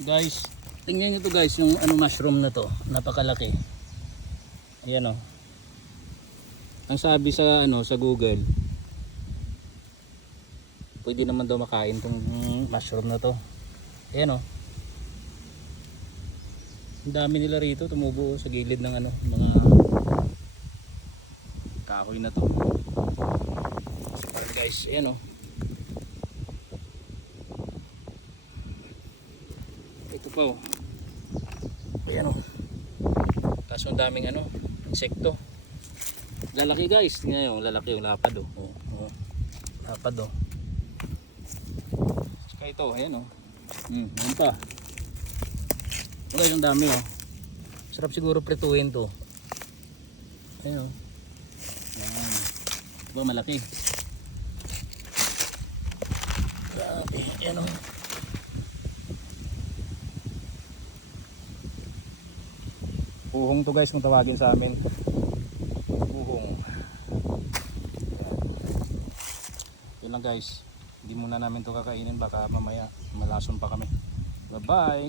Guys, tingnan nyo to guys, yung ano mushroom na to, napakalaki. Ayan oh. Ang sabi sa ano sa Google, pwede naman daw makain tong mushroom na to. Ayan oh. Ang dami nila rito tumubo sa gilid ng ano, mga kahoy na to. So, guys, ayan oh. Ito pa oh. Ayan oh. Kaso ang daming ano, insekto. Lalaki guys, tingnan nyo, lalaki yung lapad oh. Lapad oh. Saka ito, ayan oh. Ayan pa. Guys, ang dami oh. Sarap siguro prituhin to. Ayan oh. Ayan. Diba malaki? Grabe, ayan oh. Puhong to guys kung tawagin sa amin. Puhong. Yun lang guys. Hindi muna namin to kakainin, baka mamaya malason pa kami. Bye bye.